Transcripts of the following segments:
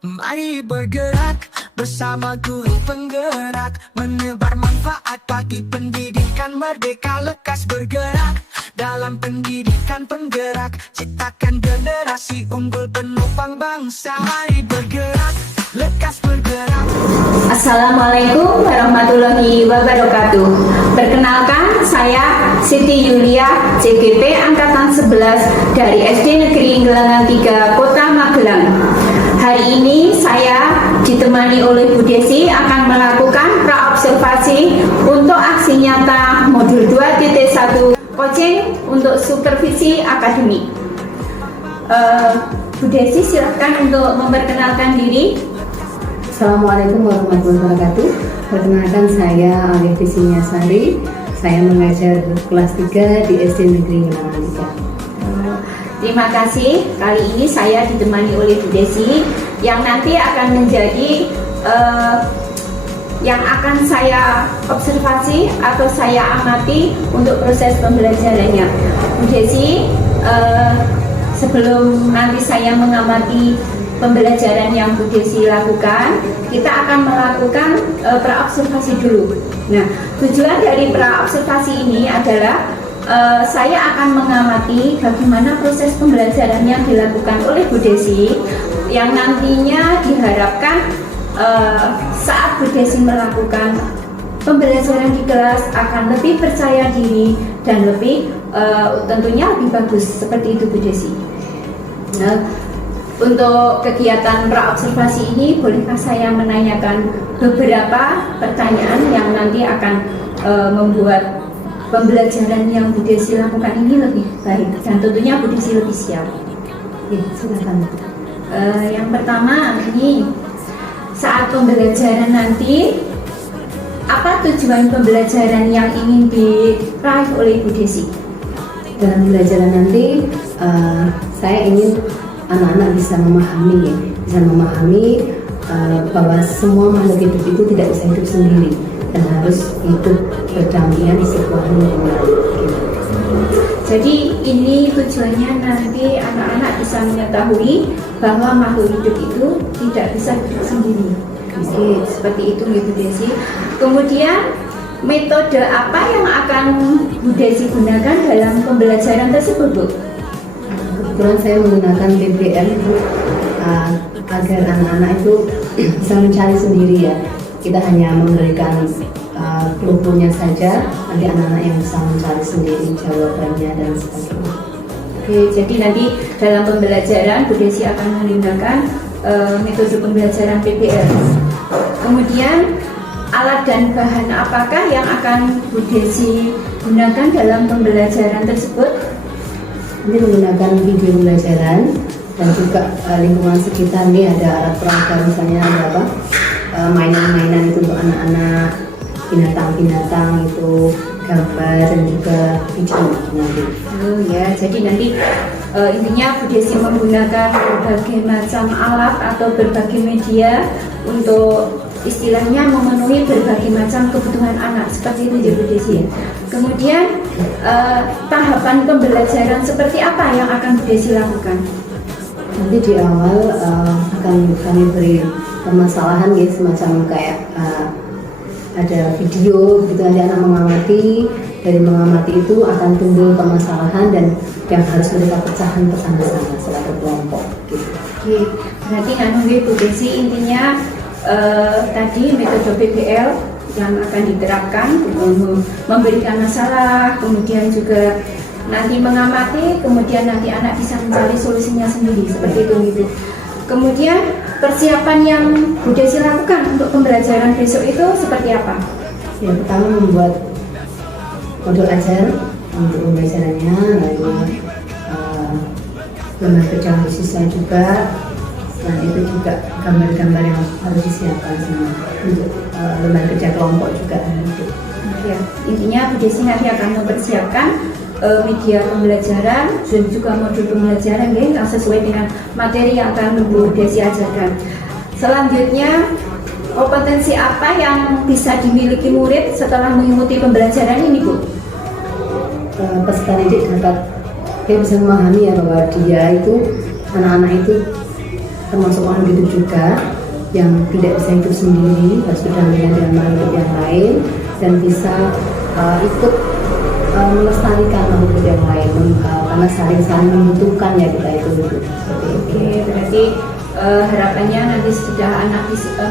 Mari bergerak bersama guru penggerak, menebar manfaat bagi pendidikan merdeka. Lekas bergerak dalam pendidikan penggerak, ciptakan generasi unggul penopang bangsa. Mari bergerak, lekas bergerak. Assalamualaikum warahmatullahi wabarakatuh. Perkenalkan, saya Siti Yulia, CGP Angkatan 11 dari SD Negeri Gelangan 3, Kota Magelang. Hari ini saya ditemani oleh Bu Desi akan melakukan praobservasi untuk aksi nyata modul 2.1 coaching untuk supervisi akademik. Bu Desi, silahkan untuk memperkenalkan diri. Assalamualaikum warahmatullahi wabarakatuh. Perkenalkan, saya Alif Desinya Sari. Saya mengajar kelas 3 di SD Negeri Gelangan 3. Terima kasih. Kali ini saya ditemani oleh Bu Desi yang nanti akan menjadi yang akan saya observasi atau saya amati untuk proses pembelajarannya. Bu Desi, sebelum nanti saya mengamati pembelajaran yang Bu Desi lakukan, kita akan melakukan praobservasi dulu. Nah, tujuan dari praobservasi ini adalah saya akan mengamati bagaimana proses pembelajaran yang dilakukan oleh Bu Desi, yang nantinya diharapkan saat Bu Desi melakukan pembelajaran di kelas akan lebih percaya diri dan lebih tentunya lebih bagus, seperti itu Bu Desi. Nah, untuk kegiatan praobservasi ini, bolehkah saya menanyakan beberapa pertanyaan yang nanti akan membuat pembelajaran yang Bu Desi lakukan ini lebih baik dan tentunya Bu Desi lebih siap. Ya, silakan. Yang pertama, ini saat pembelajaran nanti, apa tujuan pembelajaran yang ingin diraih oleh Bu Desi? Dalam pembelajaran nanti, saya ingin anak-anak bisa memahami bahwa semua makhluk hidup itu tidak bisa hidup sendiri dan harus hidup berdampingan di sebuah lingkungan. Jadi ini tujuannya nanti anak-anak bisa mengetahui bahwa makhluk hidup itu tidak bisa hidup sendiri. Oke, seperti itu Bu Desi. Kemudian metode apa yang akan Bu Desi gunakan dalam pembelajaran tersebut, Bu? Kebetulan saya menggunakan PBL agar anak-anak itu bisa mencari sendiri ya. Kita hanya memberikan clue-nya saja, nanti anak-anak yang bisa mencari sendiri jawabannya dan sebagainya. Oke, jadi nanti dalam pembelajaran Bu Desi akan menggunakan metode pembelajaran PBL. Kemudian alat dan bahan apakah yang akan Bu Desi gunakan dalam pembelajaran tersebut? Ini menggunakan video pembelajaran dan juga lingkungan sekitar. Ini ada alat peraga, misalnya ada apa? Mainan-mainan itu untuk anak-anak, binatang-binatang itu, gambar dan juga video nanti. Oh ya, jadi nanti intinya Bu Desi menggunakan berbagai macam alat atau berbagai media untuk istilahnya memenuhi berbagai macam kebutuhan anak, seperti itu ya Bu Desi ya. Kemudian tahapan pembelajaran seperti apa yang akan Bu Desi lakukan? Nanti di awal akan kami beri permasalahan ya, semacam kayak ada video gitu, nanti anak mengamati, dari mengamati itu akan timbul permasalahan dan yang harus mereka pecahkan bersama-sama secara berkelompok gitu. Oke, berarti Bu Desi intinya tadi metode PBL yang akan diterapkan, memberikan masalah, kemudian juga nanti mengamati, kemudian nanti anak bisa mencari solusinya sendiri, seperti itu gitu. Kemudian persiapan yang Bu Desi lakukan untuk pembelajaran besok itu seperti apa? Yang pertama membuat modul ajar untuk pembelajarannya, lalu lembar kerja siswa juga. Selain itu juga gambar-gambar yang harus disiapkan semua untuk lembar kerja kelompok juga. Ya, intinya Bu Desi nanti akan mempersiapkan media pembelajaran dan juga modul pembelajaran yang sesuai dengan materi yang akan Bu Desi ajarkan. Selanjutnya, kompetensi apa yang bisa dimiliki murid setelah mengikuti pembelajaran ini, Bu? peserta didik dapat dia bisa memahami ya bahwa dia itu anak-anak itu termasuk makhluk hidup juga yang tidak bisa hidup sendiri, harus berdampingan dengan makhluk yang lain dan bisa ikut melestarikan makhluk yang lain karena saling membutuhkan ya kita itu. Oke, berarti harapannya nanti setelah anak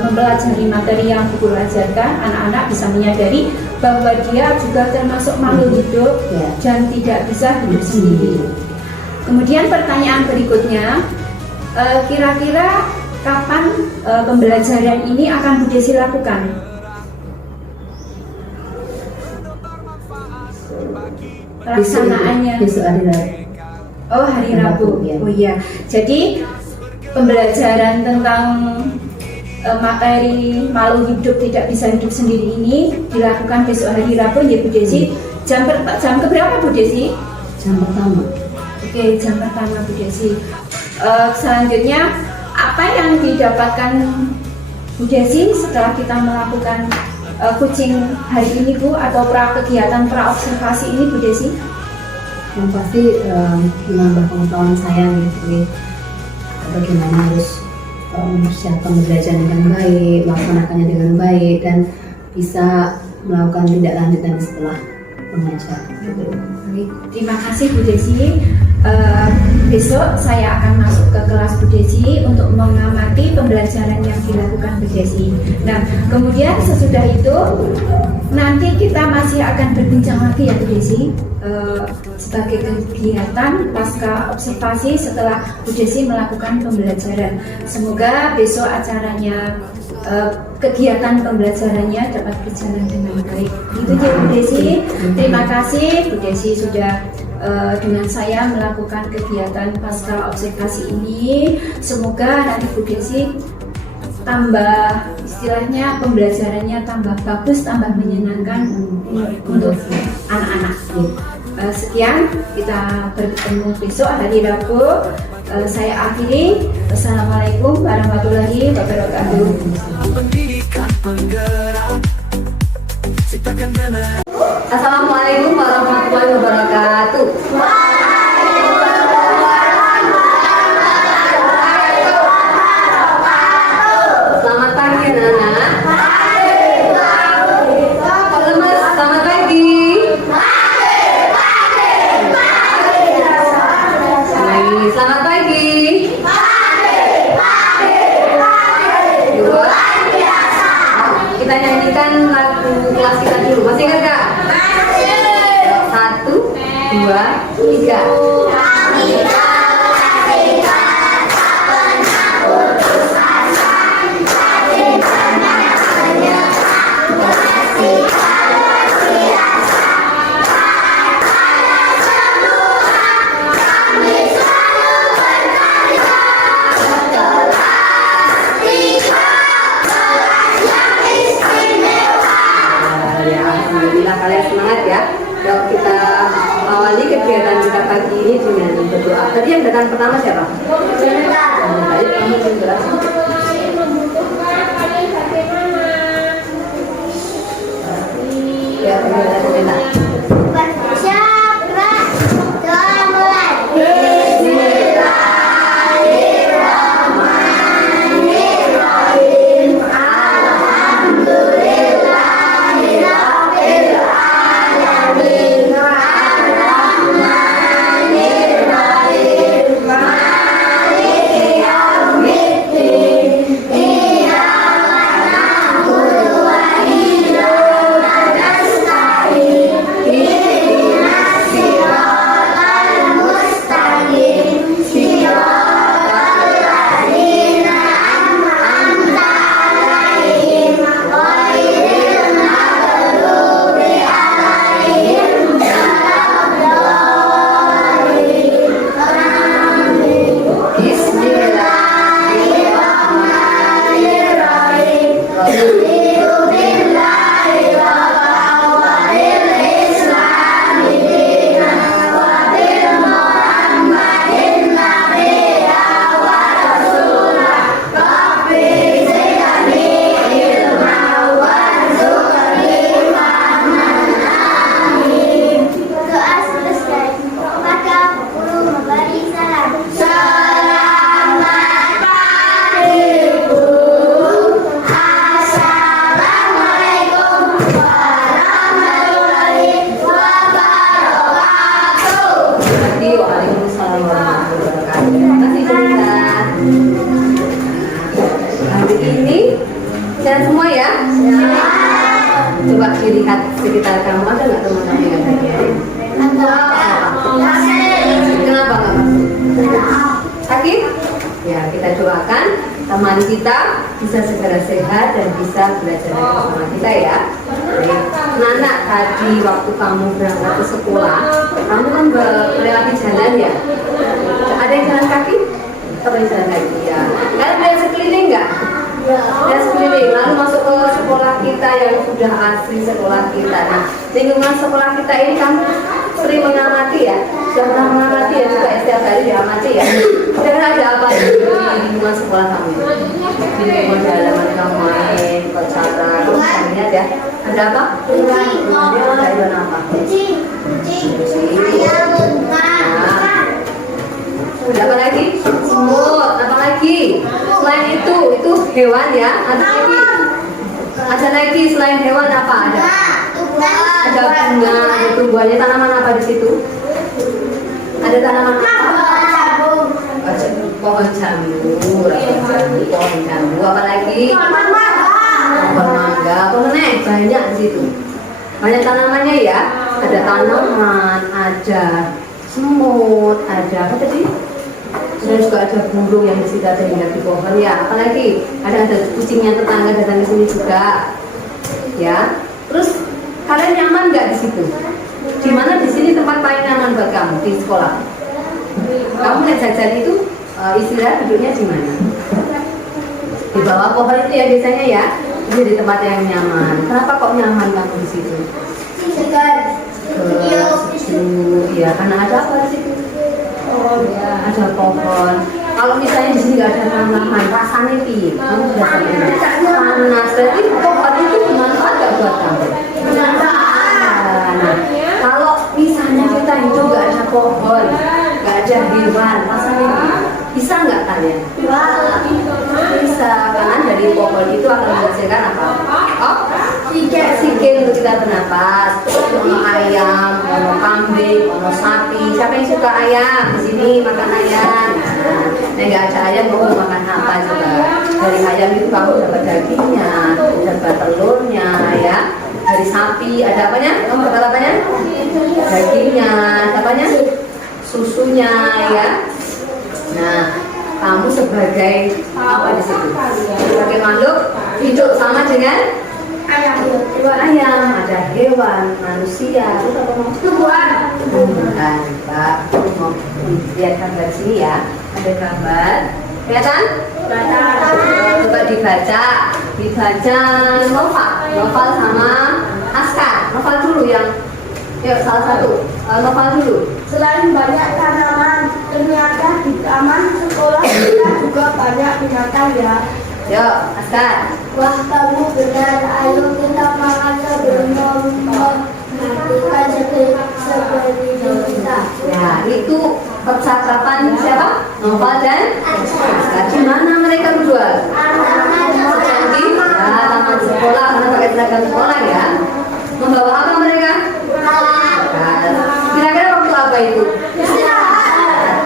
mempelajari materi yang guru ajarkan, anak-anak bisa menyadari bahwa dia juga termasuk makhluk hidup dan tidak bisa hidup sendiri. Kemudian pertanyaan berikutnya, kira-kira kapan pembelajaran ini akan Bu Desi lakukan? Pelaksanaannya besok hari Rabu. Oh, hari Rabu. Oh iya. Jadi pembelajaran tentang materi makhluk hidup tidak bisa hidup sendiri ini dilakukan besok hari Rabu ya Bu Desi. Jam keberapa Bu Desi? Jam pertama. Oke, jam pertama Bu Desi. Selanjutnya apa yang didapatkan Bu Desi setelah kita melakukan coaching hari ini Bu, atau kegiatan praobservasi ini Bu Desi? Yang pasti menambah pengetahuan saya nih, bagaimana harus mempersiapkan pembelajaran dengan baik, melaksanakannya dengan baik, dan bisa melakukan tindak lanjutan setelah mengajar. Baik, terima kasih Bu Desi. Besok saya akan masuk ke kelas Bu Desi untuk mengamati pembelajaran yang dilakukan Bu Desi. Nah, kemudian sesudah itu nanti kita masih akan berbincang lagi ya Bu Desi sebagai kegiatan pasca observasi setelah Bu Desi melakukan pembelajaran. Semoga besok acaranya kegiatan pembelajarannya dapat berjalan dengan baik. Itu ya Bu Desi. Terima kasih Bu Desi sudah dengan saya melakukan kegiatan pasca observasi ini. Semoga nanti Bu Desi tambah, istilahnya pembelajarannya tambah bagus, tambah menyenangkan untuk anak-anak. Sekian, kita bertemu besok hari Rabu. Saya akhiri. Wassalamualaikum warahmatullahi wabarakatuh. Pendidikan penggerak, ciptakan generasi. Assalamualaikum warahmatullahi wabarakatuh. Selamat pagi anak-anak. Halo Mas, selamat pagi. Selamat pagi. Kita nyanyikan lagu kelas kita dulu. Masih ingat gak? 1, 2, 3. Alhamdulillah kalian semangat ya. Yuk kita awali kegiatan kita pagi ini dengan berdoa. Tadi yang datang pertama siapa? Baik, kamu juga. Ya, kita. lihat sekitar kamu, ada nggak teman-teman yang bahagia? Kenapa nggak masuk? Sakit? Ya, kita doakan teman kita bisa segera sehat dan bisa belajar bersama kita ya. Baik. Nana, tadi waktu kamu berangkat ke sekolah, kamu kan melewati jalan ya? Ada yang jalan kaki? Siapa yang jalan kaki? Ya. Kalian lihat sekeliling nggak? Dan sekeliling, lalu masuk ke sekolah kita yang sudah asli sekolah kita. Nah, lingkungan sekolah kita ini kan sering mengamati ya, sudah pernah mengamati ya juga setiap hari diamati ya. Kira-kira ada apa di lingkungan sekolah kamu? Di lingkungan halaman kamu main, bercara, kamu lihat ya. Ada apa? Ada hewan apa? Ada apa lagi? Semut. Apa lagi? Selain itu hewan ya. Ada lagi selain hewan apa? Ada bunga, ada tumbuhannya. Tanaman apa di situ? Ada tanaman apa? Pohon jambu, pohon jambu. Apa lagi? Pohon mangga. Pohon banyak di situ. Banyak tanamannya ya. Ada tanaman, ada semut, ada apa tadi? Dan juga ada burung yang di situ, ada yang di pohon ya. Apalagi ada kucingnya tetangga datang ke sini juga. Ya. Terus kalian nyaman nggak di situ? Di mana di sini tempat paling nyaman buat kamu di sekolah? Kamu lihat jajan itu istirahat duduknya di mana? Di bawah pohon itu ya biasanya ya. Jadi di tempat yang nyaman. Kenapa kok nyaman kamu di situ? Sejuk. Ya, karena ada apa di situ? Oh ya, ada pohon. Kalau misalnya di sini nggak ada tanaman, rasanya piye? Kamu sudah panas. Berarti pohon itu bermanfaat nggak buat kamu? Nah, kalau misalnya kita hidup nggak ada pohon, nggak ada hewan, rasanya bisa nggak kalian? Bisa, karena dari pohon itu akan menghasilkan apa? Oksigen untuk kita bernapas. Ono ayam, ono kambing, ono sapi. Siapa yang suka ayam? Di sini makan ayam. Nah, nggak ada ayam, kamu makan apa juga? Dari ayam itu kamu dapat dagingnya, dapat telurnya, ya. Dari sapi ada apanya? Kamu dapat apanya? Dagingnya, apanya? Susunya, ya. Nah, kamu sebagai apa di situ? Sebagai makhluk hidup sama dengan ayam, ada hewan, manusia, tumbuhan. Pak, mau lihat gambar sini ya. Ada gambar, kelihatan? Coba dibaca novel sama Askar. Novel dulu yang, yuk salah satu. Novel dulu. Selain banyak tanaman, ternyata di taman sekolah kita juga banyak binatang ya. Yuk, Askar. Wah, kamu benar. Ayo kita makan sebelum mematikan seperti kita. Ya, itu percakapan siapa? Novel dan Askar. Di mana mereka berdua? Di taman sekolah, karena pakai seragam sekolah ya. Membawa apa mereka? Kira-kira waktu apa itu?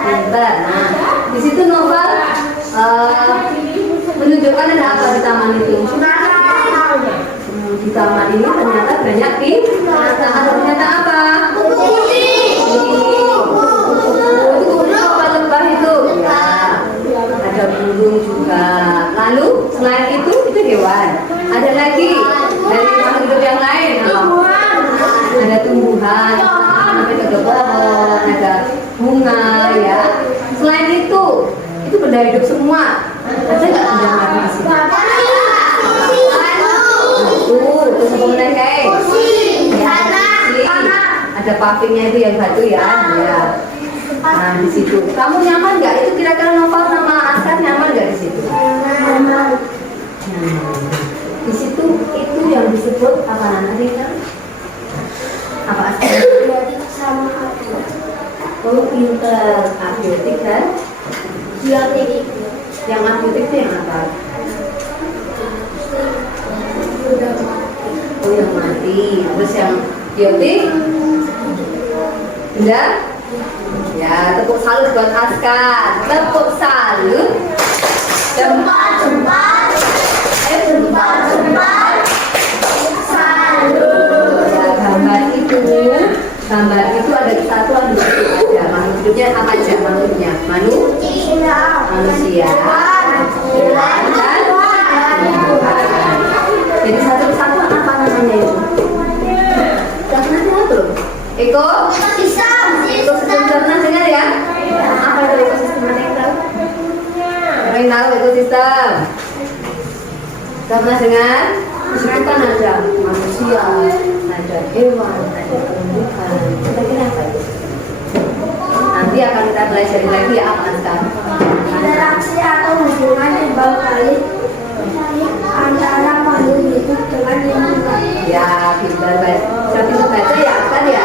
Pintar. Nah, di situ Novel menunjukkan ada apa di taman itu. Di taman ini ternyata banyak binatang. Ternyata apa? Lebah itu. Ya, ada burung juga. Lalu selain itu hewan. Ada lagi dari makhluk hidup yang lain. Ada tumbuhan, ada pohon, ada bunga ya. Selain itu benda hidup semua. Ada nggak benda mati di sini? Itu sebelum mereka ada pavingnya itu yang batu ya. Ya. Nah di situ. Kamu nyaman nggak? Itu kira-kira Novel sama Askar nyaman nggak di situ? Nyaman. Di situ itu yang disebut apa nanti kan? Apa Askar? Abiotik sama apa? Oh pinter. Abiotik kan? Biotik. Yang abiotik itu yang apa? Oh yang mati. Terus yang biotik? Benda? Ya tepuk salut buat Askar. Tepuk salut. Jempat. Salut. gambar itu ada kesatuan dua ada makhluk hidupnya apa aja makhluknya manusia hewan dan tumbuhan. Jadi satu kesatuan apa namanya itu? Sudah pernah dengar belum? Ekosistem pernah dengar ya? Apa itu ekosistem mana yang tahu? Yang tahu ekosistem? Sudah pernah dengar? Di situ kan ada manusia, ada hewan, ada tumbuhan. Kira-kira apa itu? Nanti akan kita pelajari lagi ya sekarang. Interaksi atau hubungan yang baik antara makhluk hidup dengan lingkungan. Ya, pintar baik. Saya pintar baca ya kan ya.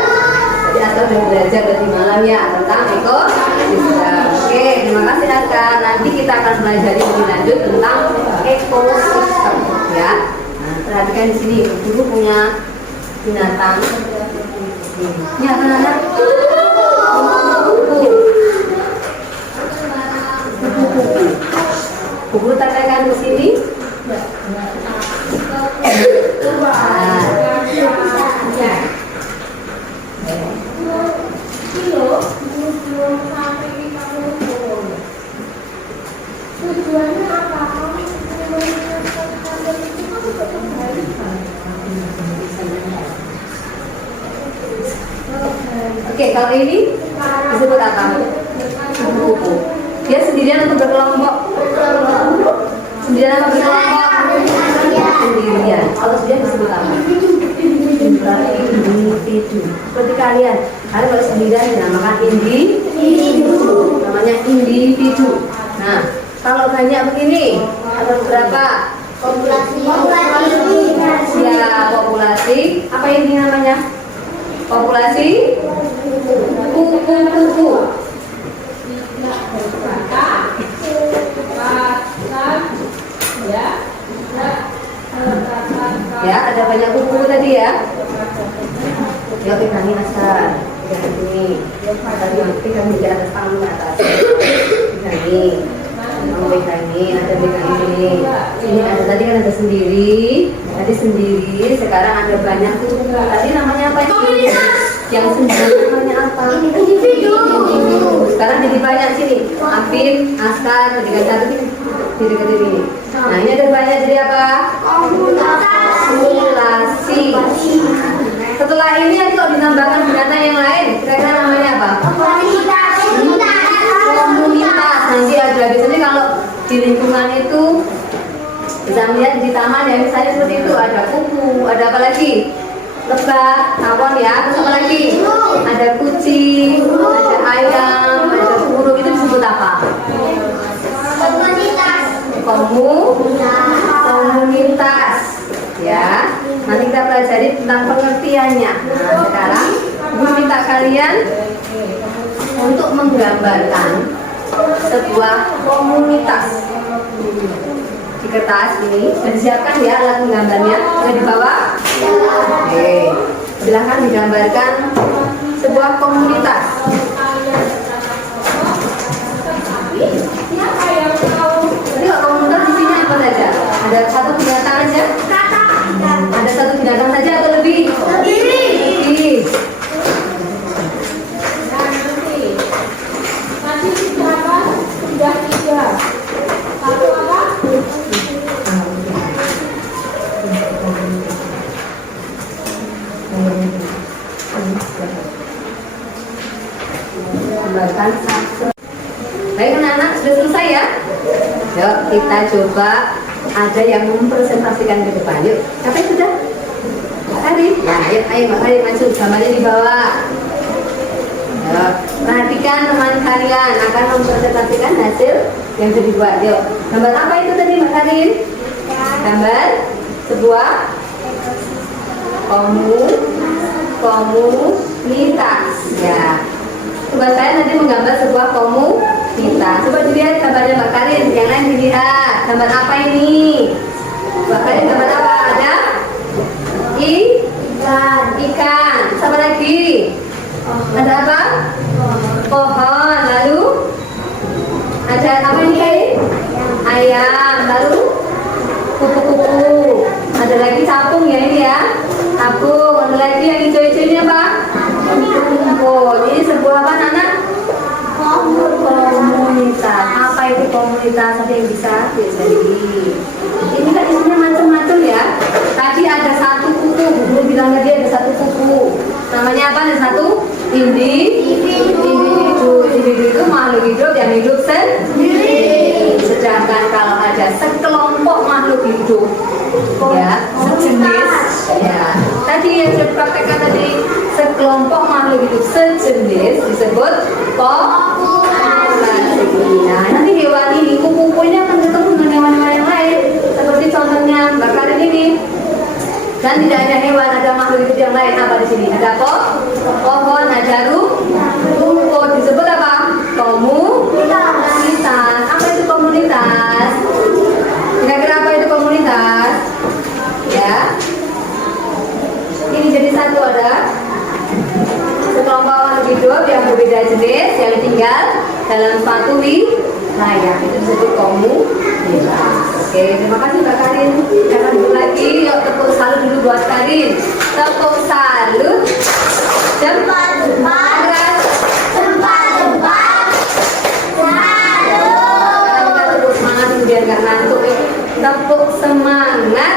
Jadi asal udah belajar tadi malam ya tentang ekosistem. Oke, terima kasih Askar. Nanti kita akan belajar lebih lanjut tentang ekosistem ya. Nah, perhatikan di sini, Guru punya binatang. Ini apa namanya? Buku tekankan di sini. Tujuannya apa? Oke, kalau ini disebut apa? Kupu-kupu. Dia sendirian atau berkelompok? Sendirian atau berkelompok? Sendirian. Kalau sendirian disebut apa? Individu. Seperti kalian kalau sendirian dinamakan individu. Namanya individu. Nah, kalau banyak begini, ada berapa? Populasi. Ya, populasi. Apa ini namanya? Populasi kupu-kupu. Ya, ada banyak kupu tadi ya. Ya, pegangi Askar. Pegangi sini. Tadi pegangi di atas tangan ke atas. Pegangi. Kamu pegangi, ada pegangi sini. Sini ada tadi kan ada sendiri. Tadi sendiri. Sekarang ada banyak kupu. Tadi namanya apa ini? Yang sendiri namanya apa? Individu. Sekarang jadi banyak sini. Afin, Askar, ketiga satu ini. Di dekat ini. Nah, ini ada banyak jadi apa? Populasi. Setelah ini nanti kalau ditambahkan binatang yang lain, kira-kira namanya apa? Komunitas. Komunitas. Nanti ada biasanya kalau di lingkungan itu bisa melihat di taman ya, misalnya seperti itu ada kupu, ada apa lagi? Lebah, tawon ya, terus apa lagi? Ada kucing, ada ayam, ada burung, itu disebut apa? Komunitas ya. Nanti kita pelajari tentang pengertiannya. Nah, sekarang Guru minta kalian untuk menggambarkan sebuah komunitas di kertas ini. Sudah disiapkan ya alat menggambarnya? Sudah di bawah? Oke, silahkan digambarkan sebuah komunitas. Jadi kalau komunitas isinya apa saja? Ada satu binatang aja? Ada satu binatang saja atau lebih? Lebih. Baik anak-anak, sudah selesai ya? Yuk kita coba ada yang mempresentasikan ke depan. Yuk, siapa yang sudah? Hari? Ya, ayo Mbak Hari maju, gambarnya di bawah. Yuk, perhatikan teman kalian akan mempresentasikan hasil yang sudah dibuat. Yuk, gambar apa itu tadi Mbak Hari? Gambar sebuah komunitas. Ya. Coba saya nanti menggambar sebuah komunitas. Coba dilihat gambarnya Mbak Karin. Yang lain dilihat. Gambar apa ini? Mbak Karin gambar apa? Ada? Ikan. Sama lagi? Ada apa? Pohon. Lalu? Ada apa ini Karin? Ayam. Lalu? Kupu-kupu. Ada lagi capung ya ini ya? Capung. Ada lagi yang hijau-hijau ini apa? komunitas, ada yang bisa diajari. Ini kan isinya macam-macam ya. Tadi ada satu kuku, guru bilang tadi ada satu kuku. Namanya apa? Ada satu individu. Individu itu makhluk hidup yang hidup sendiri. Sedangkan kalau ada sekelompok makhluk hidup, ya, sejenis, ya. Tadi yang saya praktekkan tadi, sekelompok makhluk hidup sejenis disebut populasi. Nah, nanti hewan ini, kuku-kuku ini akan ketemu dengan hewan-hewan yang lain. Seperti contohnya Mbak Karin ini. Dan tidak ada hewan, ada makhluk hidup yang lain. Apa di sini? Ada pohon, ada rumput. Disebut apa? Komunitas. Apa itu komunitas? Kira-kira apa itu komunitas? Ya. Ini jadi satu, ada sekelompok makhluk hidup yang berbeda jenis yang tinggal dalam suatu wilayah. Itu disebut komunitas. Oke, terima kasih Mbak Karin. Jangan dulu lagi, yuk tepuk salut dulu buat Karin. Tepuk salut. Cepat. Tepuk semangat biar nggak ngantuk ya. Tepuk semangat.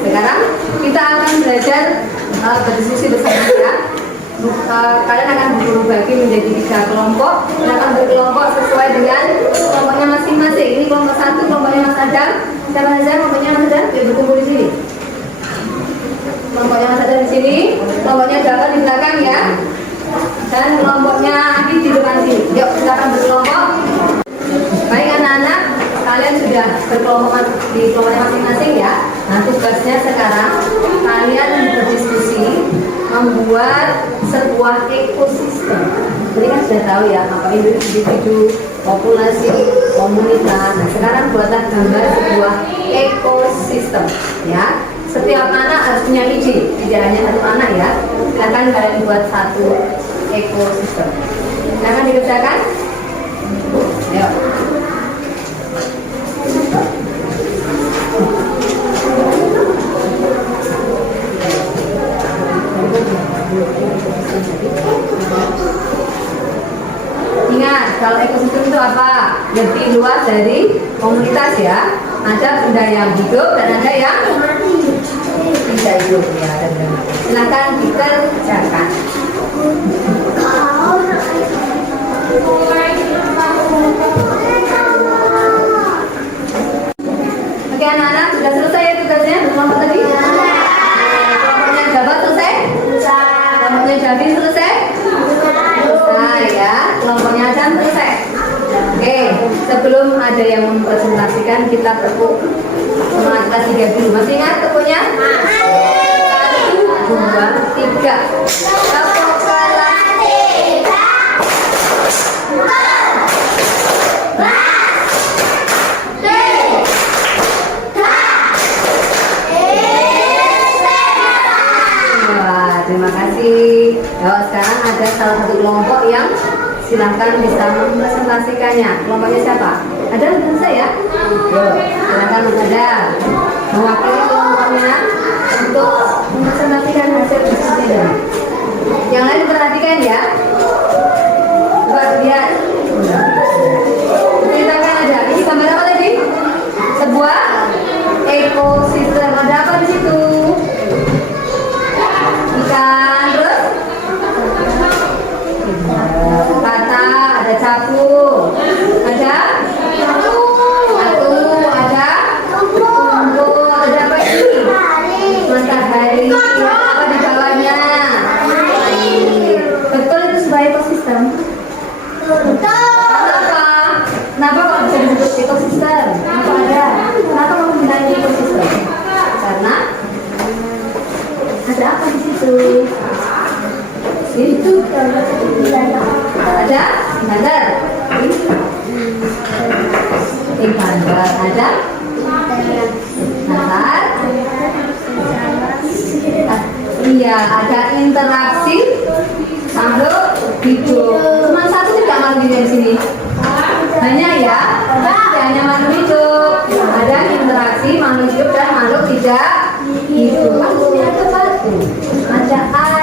Sekarang kita akan belajar berdiskusi bersama ya. Kalian akan berbagi menjadi 3 kelompok dan akan berkelompok sesuai dengan kelompoknya masing-masing. Ini kelompok 1, kelompoknya Mas Adam. Siapa saja kelompoknya Mas Adam? Yuk berkumpul di sini. Kelompoknya Mas Adam di sini, kelompoknya Java di belakang ya. Dan kelompoknya Adi di depan sini. Yuk kita akan berkelompok. Baik anak-anak, kalian sudah berkelompok di kelompoknya masing-masing ya. Nah tugasnya sekarang kalian berdiskusi membuat sebuah ekosistem. Jadi kan sudah tahu ya apa individu, populasi, komunitas. Nah sekarang buatlah gambar sebuah ekosistem ya. Setiap anak harus punya ide, tidak hanya satu anak ya. Silakan kalian buat satu ekosistem. Silakan dikerjakan. Yuk. Ingat, kalau ekosistem itu apa? Lebih luas dari komunitas ya. Ada benda yang hidup dan ada yang tidak hidup ya. Silakan dikerjakan. Oke anak-anak, sudah selesai ya tugasnya? Kelompok tadi? Kelompoknya Jabat selesai? Kelompoknya Jabi selesai? Selesai ya. Kelompoknya Adam selesai. Oke, sebelum ada yang mempresentasikan, kita tepuk semangat kelas 3 dulu. Masih ingat tepuknya? 1, 2, 3. Tepuk kelas 3. Wah, terima kasih. Nah, sekarang ada salah satu kelompok yang silahkan bisa mempresentasikannya. Kelompoknya siapa? Ada dengan saya? Yuk, silahkan ada mewakili kelompoknya untuk mempresentasikan hasil diskusinya. Yang lain perhatikan ya. Coba lihat. Ceritakan ada. Ini gambar apa tadi? Sebuah ekosistem. Ada apa di situ? Ikan, terus kata, ada capung, ada ada rumput, ada apa ini? Matahari, apa di bawahnya? Betul itu sebuah ekosistem. Kenapa? Kenapa kok bisa disebut ekosistem? Kenapa ada? Kenapa kamu bilang ekosistem? Karena ada apa di situ? Itu ada bandar. Bandar ada bandar. Iya, ada interaksi makhluk hidup. Cuma satu tidak makhluk hidup di sini. Banyak ya, tidak hanya makhluk hidup. Ada interaksi makhluk hidup dan makhluk tidak hidup. Ada batu, ada air.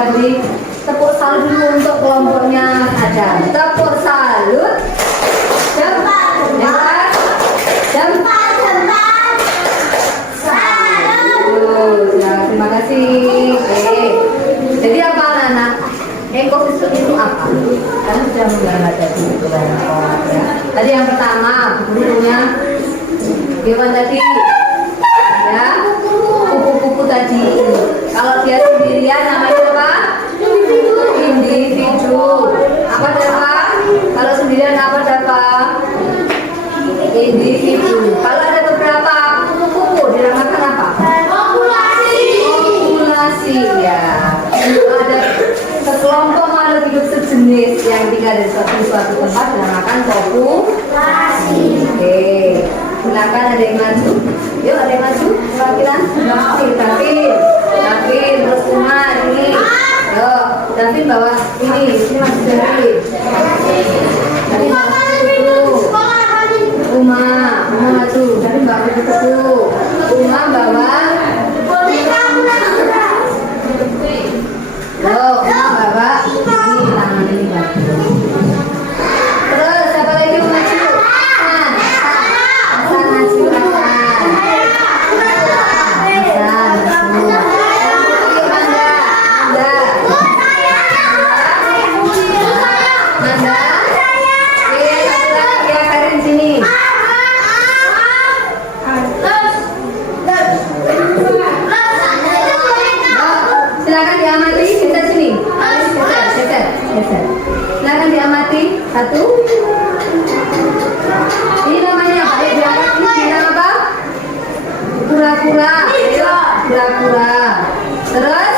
Kita beri tepuk salut dulu untuk kelompoknya ada. Tepuk salut. Cepat, cepat, cepat, cepat. Salut. Ya, terima kasih. Oke. Jadi apa anak-anak? Ekosistem itu apa? Karena sudah menggambar tadi beberapa ya. Tadi yang pertama bukunya hewan tadi ya, kupu-kupu tadi. Kalau dia sendirian namanya apa? Individu. Apa apa? Kalau sendirian apa apa? Individu. Kalau ada beberapa kupu-kupu dinamakan apa? Populasi ya. Ada sekelompok makhluk hidup sejenis yang tinggal di suatu tempat dinamakan populasi. Oke, silakan ada yang maju. Yuk ada yang maju. Perwakilan. Davin, terus Umar ini. Yuk, Davin bawa ini masih Davin. Davin bawa kupu-kupu. Uma maju. Davin bawa kupu-kupu. Uma bawa. Yo, bawa ini tangan ini Pak. Terus siapa lagi mau maju? Hasan maju, Nanda. Ya Karin sini. Silakan diamati, geser sini. Geser. Silakan diamati. Satu. Ini namanya apa? Ini nama apa? Kura-kura. Kura-kura. Terus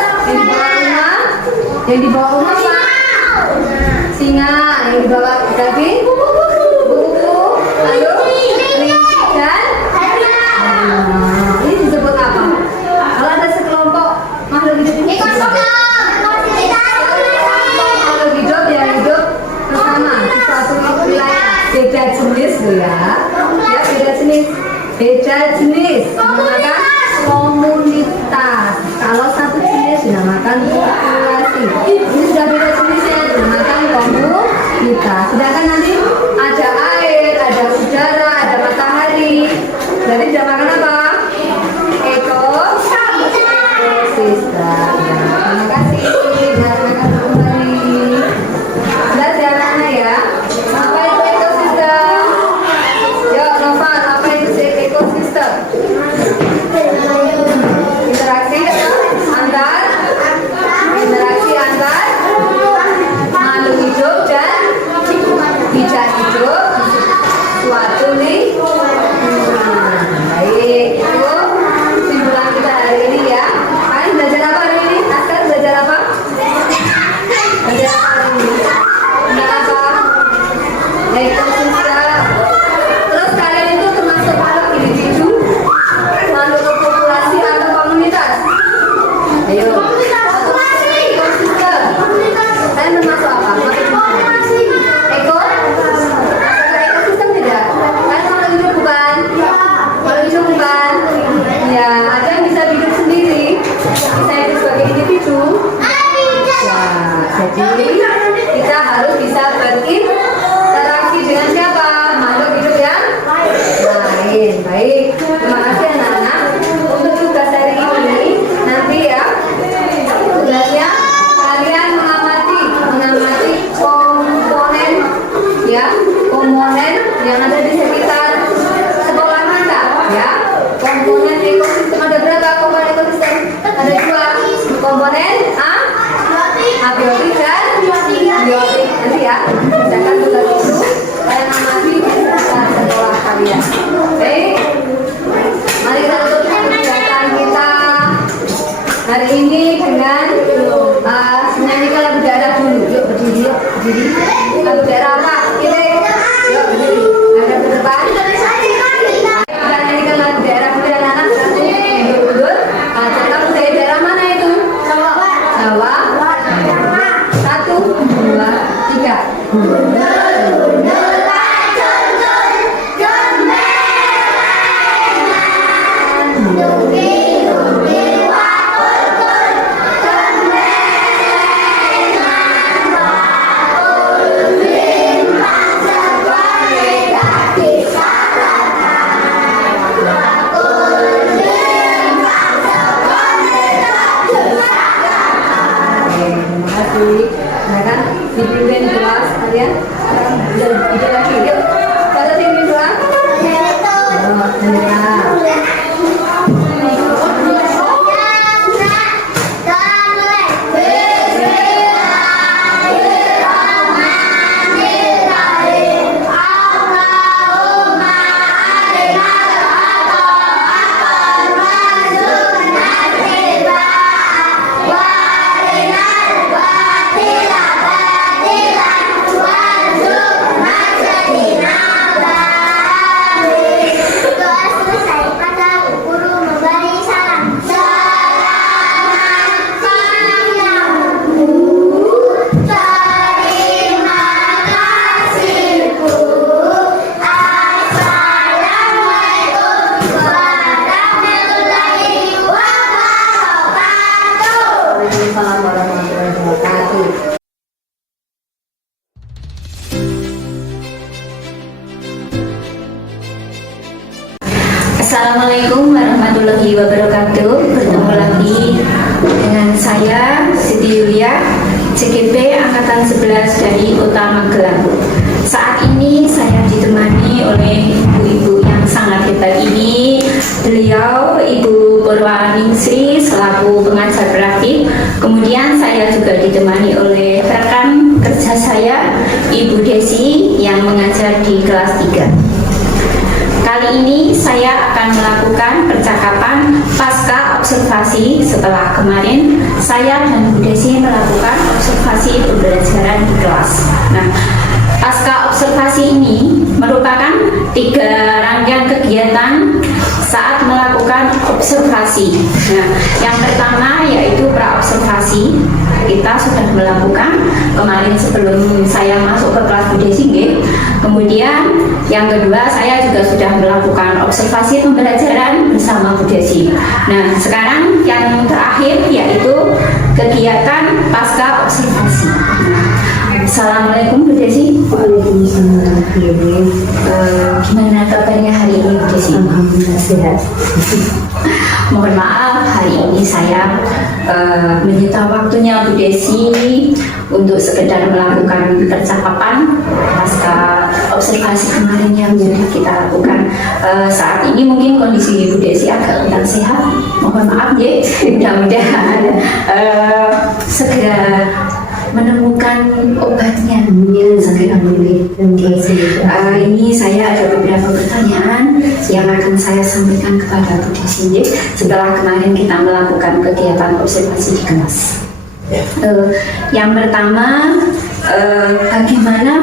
yang di bawah rumah apa? Singa. Yang di bawah Davin? Kupu-kupu. Lalu kelinci dan ini disebut apa? Kalau ada sekelompok makhluk hidup ini makhluk hidup yang hidup bersama di suatu wilayah beda jenis loh ya. Ya beda jenis dinamakan komunitas. Kalau satu jenis dinamakan populasi. Ini sudah beda jenisnya dinamakan komunitas. Sedangkan nanti ada air, ada udara, ada matahari. Jadi dinamakan apa? Ekosistem. Terima kasih. Silakan kembali. Jelas ya anak-anak ya. Apa itu ekosistem? Yuk Novan, apa itu ekosistem? Interaksi antar makhluk hidup dan tidak hidup suatu lingkungan. Baik, itu simpulan kita hari ini ya. Kalian belajar apa hari ini? Askar belajar apa? Belajar apa hari ini? Tentang apa? Ekosistem. Terus kalian itu termasuk makhluk individu, makhluk populasi atau komunitas? Ayo. Ekosistem. Kalian termasuk apa? Ekosistem tidak? Kalian makhluk hidup bukan? Makhluk hidup bukan? Ya, ada yang bisa hidup sendiri, bisa hidup sebagai individu. Ya, jadi kita harus bisa berinteraksi dengan siapa? Makhluk hidup yang lain. Baik, terima kasih anak-anak. Untuk tugas hari ini nanti ya, tugasnya kalian mengamati komponen ya, komponen yang ada di sekitar sekolah Anda ya. Komponen ekosistem ada berapa komponen ekosistem? Ada 2 komponen abiotik dan biotik. Nanti ya, misalkan tugas itu kalian amati di sekitar sekolah kalian. Baik. Waalaikumsalam warahmatullahi wabarakatuh. Assalamualaikum warahmatullahi wabarakatuh. Bertemu lagi dengan saya Siti Yulia, CGP Angkatan 11 dari Kota Magelang. Saat ini saya ditemani oleh ibu-ibu yang sangat hebat ini. Beliau Ibu Purwaningsri selaku pengajar praktik. Kemudian saya juga ditemani oleh rekan kerja saya Ibu Desi yang mengajar di kelas 3. Kali ini saya akan melakukan percakapan pasca observasi setelah kemarin saya dan Bu Desi melakukan observasi pembelajaran di kelas. Nah, pasca observasi ini merupakan 3 rangkaian kegiatan saat melakukan observasi. Nah, yang pertama yaitu pra-observasi. Kita sudah melakukan kemarin sebelum saya masuk ke kelas Bu Desi. Kemudian yang kedua saya juga sudah melakukan observasi pembelajaran bersama Bu Desi. Nah, sekarang yang terakhir yaitu kegiatan pasca observasi. Assalamualaikum Bu Desi. Waalaikumsalam warahmatullahi wabarakatuh. Gimana kabarnya hari ini Bu Desi? Alhamdulillah sehat. Mohon maaf hari ini saya menyita waktunya Bu Desi untuk sekedar melakukan percakapan pasca observasi kemarin yang sudah kita lakukan. Saat ini mungkin kondisi Bu Desi agak kurang sehat. Mohon maaf ya. Mudah-mudahan segera menemukan obatnya. Segera ini saya ada beberapa pertanyaan yang akan saya sampaikan kepada Bu Desi setelah kemarin kita melakukan kegiatan observasi di kelas. Yang pertama, bagaimana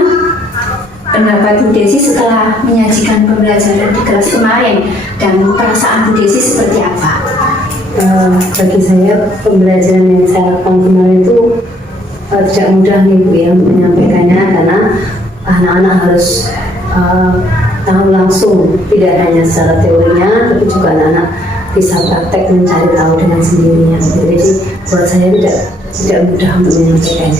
pendapat Bu Desi setelah menyajikan pembelajaran di kelas kemarin dan perasaan Bu Desi seperti apa? Bagi saya pembelajaran yang saya lakukan kemarin itu tidak mudah nih Bu ya menyampaikannya, karena anak-anak harus tahu langsung, tidak hanya secara teorinya tapi juga anak-anak bisa praktek mencari tahu dengan sendirinya. Jadi buat saya tidak mudah untuk menyampaikan.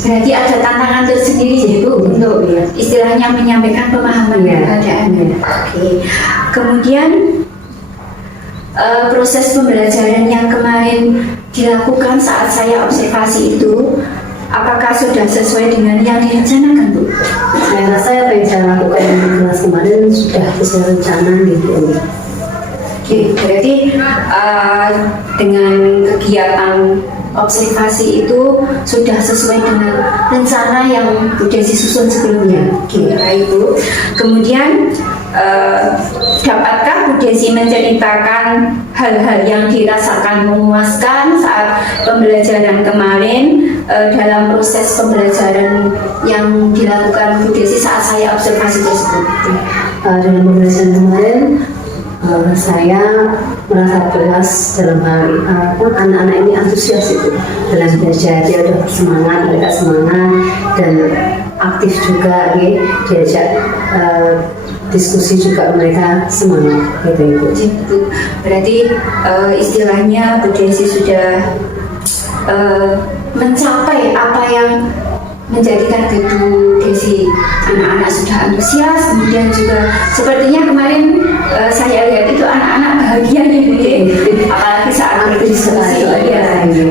Berarti ada tantangan tersendiri ya Bu untuk istilahnya menyampaikan pemahaman keadaan. Oke. Kemudian proses pembelajaran yang kemarin dilakukan saat saya observasi itu, apakah sudah sesuai dengan yang direncanakan Bu? Saya rasa apa yang saya lakukan di kelas kemarin sudah sesuai rencana gitu. Oke, berarti dengan kegiatan observasi itu sudah sesuai dengan rencana yang Bu Desi susun sebelumnya. Oke, Ibu. Kemudian dapatkah Bu Desi menceritakan hal-hal yang dirasakan memuaskan saat pembelajaran kemarin dalam proses pembelajaran yang dilakukan Bu Desi saat saya observasi tersebut? Dalam pembelajaran kemarin saya merasa puas dalam hal anak-anak ini antusias itu dalam belajar, dia udah semangat, mereka semangat dan aktif juga, diajak diskusi juga mereka semangat gitu. Berarti istilahnya Bu Desi sudah mencapai apa yang menjadi target Bu Desi. Anak-anak sudah antusias, kemudian juga sepertinya kemarin saya lihat itu anak-anak bahagia nih, apalagi saat berdiskusi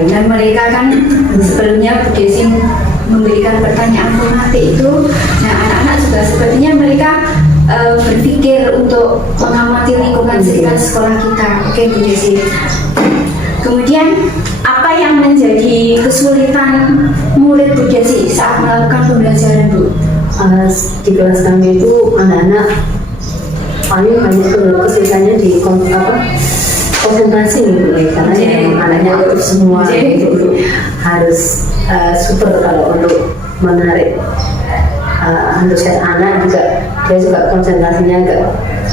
dan mereka kan sebelumnya Bu Desi memberikan pertanyaan formatif itu. Nah, anak-anak juga sepertinya mereka berpikir untuk mengamati lingkungan sekitar sekolah kita. Oke Bu Desi. Kemudian apa yang menjadi kesulitan murid Bu Desi saat melakukan pembelajaran Bu? Di kelas kami itu anak-anak paling banyak kesulitannya di konsentrasi gitu ya, karena yang anaknya aktif semua gitu. Harus super kalau untuk menarik antusias anak juga, dia juga konsentrasinya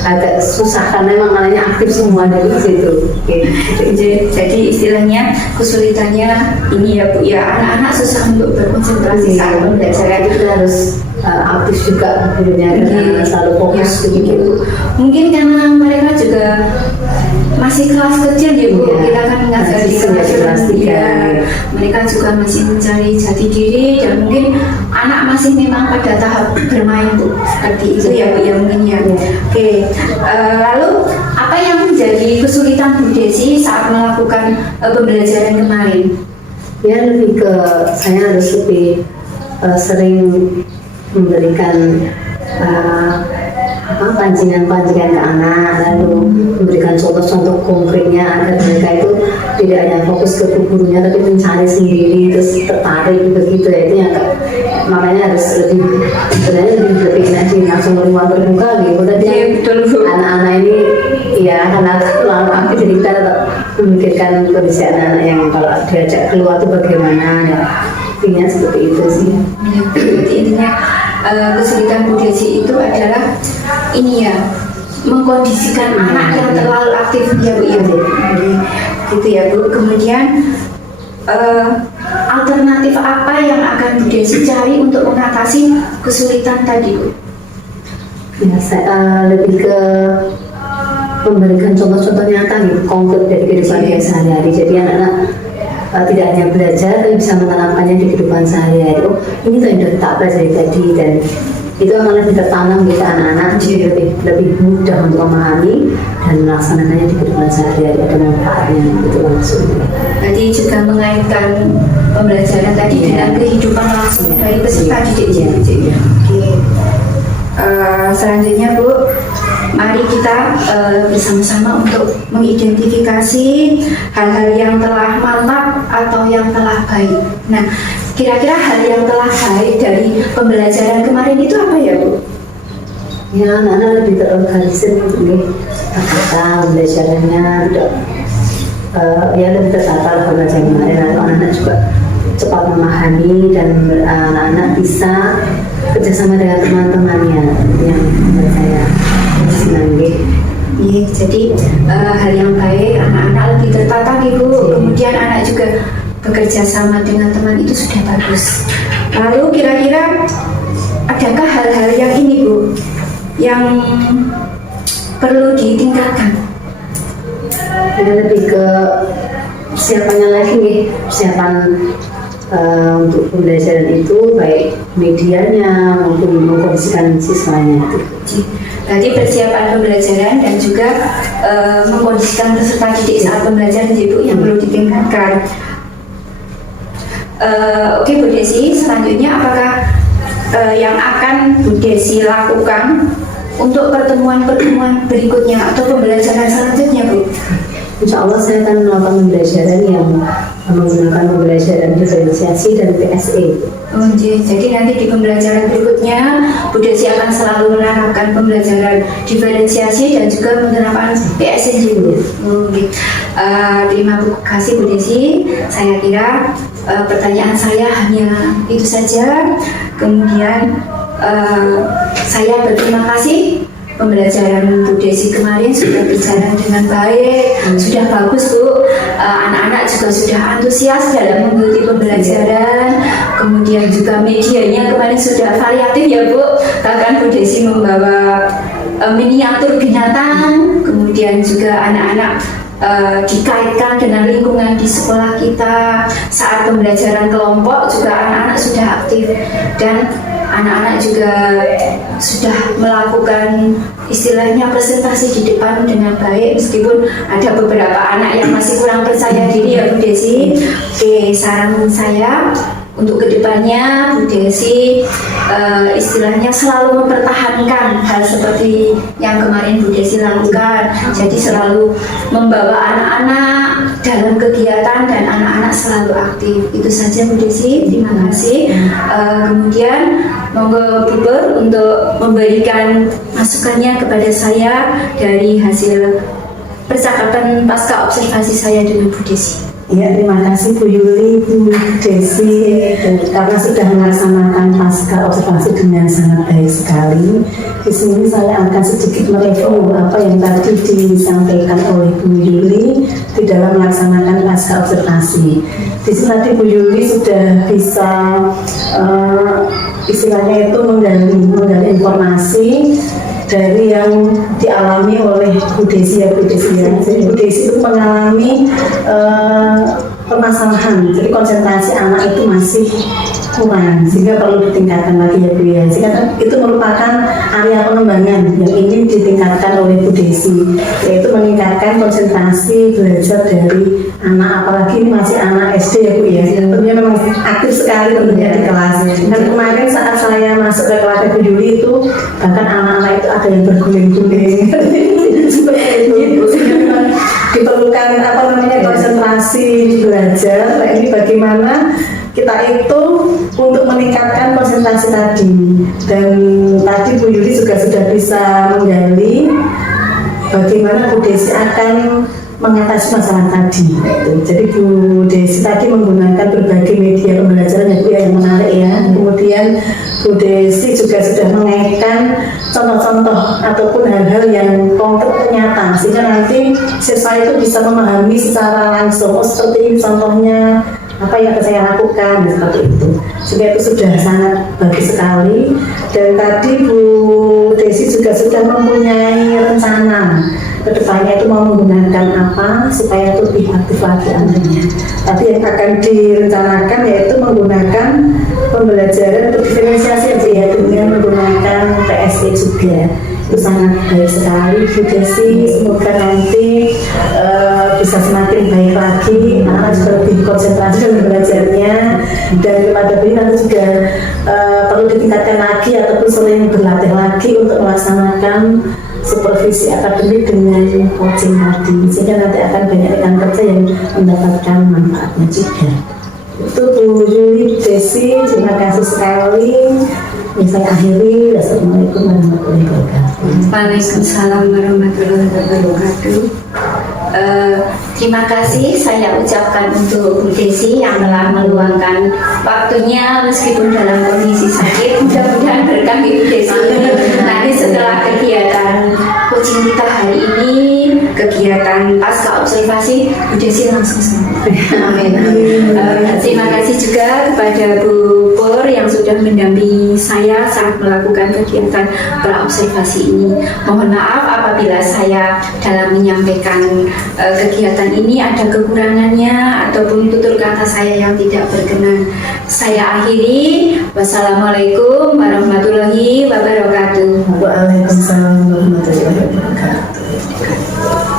agak susah karena memang anaknya aktif semua dari situ. Jadi istilahnya kesulitannya ini ya Bu ya, anak-anak susah untuk berkonsentrasi saat pembelajaran. Kita harus aktif juga hidupnya, karena selalu fokus begitu. Mungkin karena mereka juga masih kelas kecil ya Bu, kita kan mengajar di kelas 3, mereka juga masih mencari jati diri dan mungkin anak masih memang pada tahap bermain Bu, seperti itu ya Bu ya mungkin ya. Oke, lalu apa yang menjadi kesulitan Bu Desi saat melakukan pembelajaran kemarin? Ya lebih ke saya harus lebih sering memberikan pancingan-pancingan ke anak, lalu memberikan contoh-contoh konkretnya agar mereka itu tidak hanya fokus ke gurunya tapi mencari sendiri terus tertarik begitu ya. Itu yang makanya harus sebenarnya lebih nanti langsung ruang terbuka gitu. Tapi anak-anak ini ya karena terlalu aktif, jadi kita tetap memikirkan kondisi anak-anak yang kalau diajak keluar itu bagaimana ya. Intinya seperti itu sih. Berarti intinya kesulitan Bu Desi itu adalah ini ya, mengkondisikan anak yang terlalu aktif ya Bu ya. Gitu ya Bu. Kemudian alternatif apa yang akan Bu Desi cari untuk mengatasi kesulitan tadi Bu? Ya, saya lebih ke memberikan contoh-contoh nyata gitu, konkret dari kehidupan dia sehari-hari. Jadi anak-anak tidak hanya belajar tapi bisa menanamkannya di kehidupan sehari-hari. Oh, ini tuh yang sudah tak pelajari tadi, dan itu akan lebih tertanam di anak-anak, jadi lebih mudah untuk memahami dan melaksanakannya di kehidupan sehari-hari, ada manfaatnya itu langsung. Jadi juga mengaitkan pembelajaran tadi dengan kehidupan langsung dari peserta didik. Oke. Selanjutnya Bu, mari kita bersama-sama untuk mengidentifikasi hal-hal yang telah mantap atau yang telah baik. Nah, kira-kira hal yang telah baik dari pembelajaran kemarin itu apa ya Bu? Ya, anak-anak lebih terorganisir nih, tertata pembelajarannya, ya lebih tertata lah pembelajaran kemarin. Anak-anak juga cepat memahami dan anak-anak bisa kerjasama dengan teman-temannya, yang menurut saya senang deh. Iya, jadi hal yang baik, anak-anak lebih tertata nih Bu. Kemudian anak juga bekerja sama dengan teman, itu sudah bagus. Lalu kira-kira adakah hal-hal yang ini Bu, yang perlu ditingkatkan? Ya, lebih ke persiapannya lagi nih, persiapan untuk pembelajaran itu baik medianya maupun mengkondisikan siswanya. Berarti persiapan pembelajaran dan juga mengkondisikan peserta didik saat pembelajaran itu yang perlu ditingkatkan. Oke Bu Desi, selanjutnya apakah yang akan Bu Desi lakukan untuk pertemuan-pertemuan berikutnya atau pembelajaran selanjutnya Bu? Insya Allah saya akan melakukan pembelajaran yang menggunakan pembelajaran diferensiasi dan PSE. Jadi nanti di pembelajaran berikutnya Bu Desi akan selalu menerapkan pembelajaran diferensiasi dan juga menerapkan PSE Bu. Terima kasih Bu Desi. Saya kira pertanyaan saya hanya itu saja. Kemudian saya berterima kasih. Pembelajaran Bu Desi kemarin sudah berjalan dengan baik, sudah bagus Bu. Anak-anak juga sudah antusias dalam mengikuti pembelajaran. Kemudian juga medianya kemarin sudah variatif ya Bu. Bahkan Bu Desi membawa miniatur binatang. Kemudian juga anak-anak dikaitkan dengan lingkungan di sekolah kita. Saat pembelajaran kelompok juga anak-anak sudah aktif dan anak-anak juga sudah melakukan istilahnya presentasi di depan dengan baik, meskipun ada beberapa anak yang masih kurang percaya diri ya Bu Desi. Oke, saran saya untuk kedepannya Bu Desi istilahnya selalu mempertahankan hal seperti yang kemarin Bu Desi lakukan. Jadi selalu membawa anak-anak dalam kegiatan dan anak-anak selalu aktif. Itu saja Bu Desi, terima kasih. Kemudian monggo Bu Pur untuk memberikan masukannya kepada saya dari hasil percakapan pasca observasi saya dengan Bu Desi. Ya, terima kasih Bu Yuli, Bu Desi, karena sudah melaksanakan pasca observasi dengan sangat baik sekali. Di sini saya akan sedikit mereview apa yang tadi disampaikan oleh Bu Yuli di dalam melaksanakan pasca observasi. Di sini tadi Bu Yuli sudah bisa istilahnya itu menggali informasi dari yang dialami oleh Bu Desi ya Bu Desi ya. Jadi Bu Desi itu mengalami permasalahan, jadi konsentrasi anak itu masih kurang sehingga perlu ditingkatkan lagi ya Bu ya. Sehingga itu merupakan area pengembangan yang ingin ditingkatkan oleh Bu Desi, yaitu meningkatkan konsentrasi belajar dari anak, apalagi ini masih anak SD ya Bu ya. Tentunya memang aktif sekali tentunya di kelas. Dan kemarin saat saya masuk ke kelas Bu Yuli itu bahkan anak-anak itu ada yang berguling-guling seperti itu. Sehingga memang diperlukan konsentrasi belajar. Nah, ini bagaimana kita itu untuk meningkatkan konsentrasi tadi. Dan tadi Bu Yuli juga sudah bisa menggali bagaimana Bu Desi akan mengatasi masalah tadi. Jadi Bu Desi tadi menggunakan berbagai media pembelajaran yang menarik ya. Kemudian Bu Desi juga sudah mengaitkan contoh-contoh ataupun hal-hal yang konkret nyata, sehingga nanti siswa itu bisa memahami secara langsung. Oh, seperti ini contohnya apa yang saya lakukan, seperti itu. Sehingga itu sudah sangat bagus sekali. Dan tadi Bu Desi juga sudah mempunyai rencana kedepannya itu mau menggunakan apa supaya itu lebih aktif lagi anaknya. Tapi yang akan direncanakan yaitu menggunakan pembelajaran untuk diferensiasi ya, dengan menggunakan PSE juga. Itu sangat baik sekali Bu Desi. Semoga nanti bisa semakin baik lagi, anak juga lebih konsentrasi dalam belajarnya. Dan kepada Bu nanti juga perlu ditingkatkan lagi ataupun sering berlatih lagi untuk melaksanakan supervisi akademik dengan coaching tadi, sehingga nanti akan banyak rekan kerja yang mendapatkan manfaatnya juga. Itu Bu Yuli, Bu Desi, terima kasih sekali. Ya, saya akhiri. Wassalamualaikum warahmatullahi wabarakatuh. Waalaikumsalam warahmatullahi wabarakatuh. Terima kasih saya ucapkan untuk Bu Desi yang telah meluangkan waktunya meskipun dalam kondisi sakit. Mudah-mudahan berkah Ibu Desi nanti setelah kegiatan coaching kita hari ini, kegiatan pasca observasi, Bu Desi langsung sembuh. Amin. Terima kasih juga kepada Bu Pur yang sudah mendampingi saya saat melakukan kegiatan praobservasi ini. Mohon maaf apabila saya dalam menyampaikan kegiatan ini ada kekurangannya ataupun tutur kata saya yang tidak berkenan. Saya akhiri. Wassalamualaikum warahmatullahi wabarakatuh. Waalaikumsalam warahmatullahi wabarakatuh.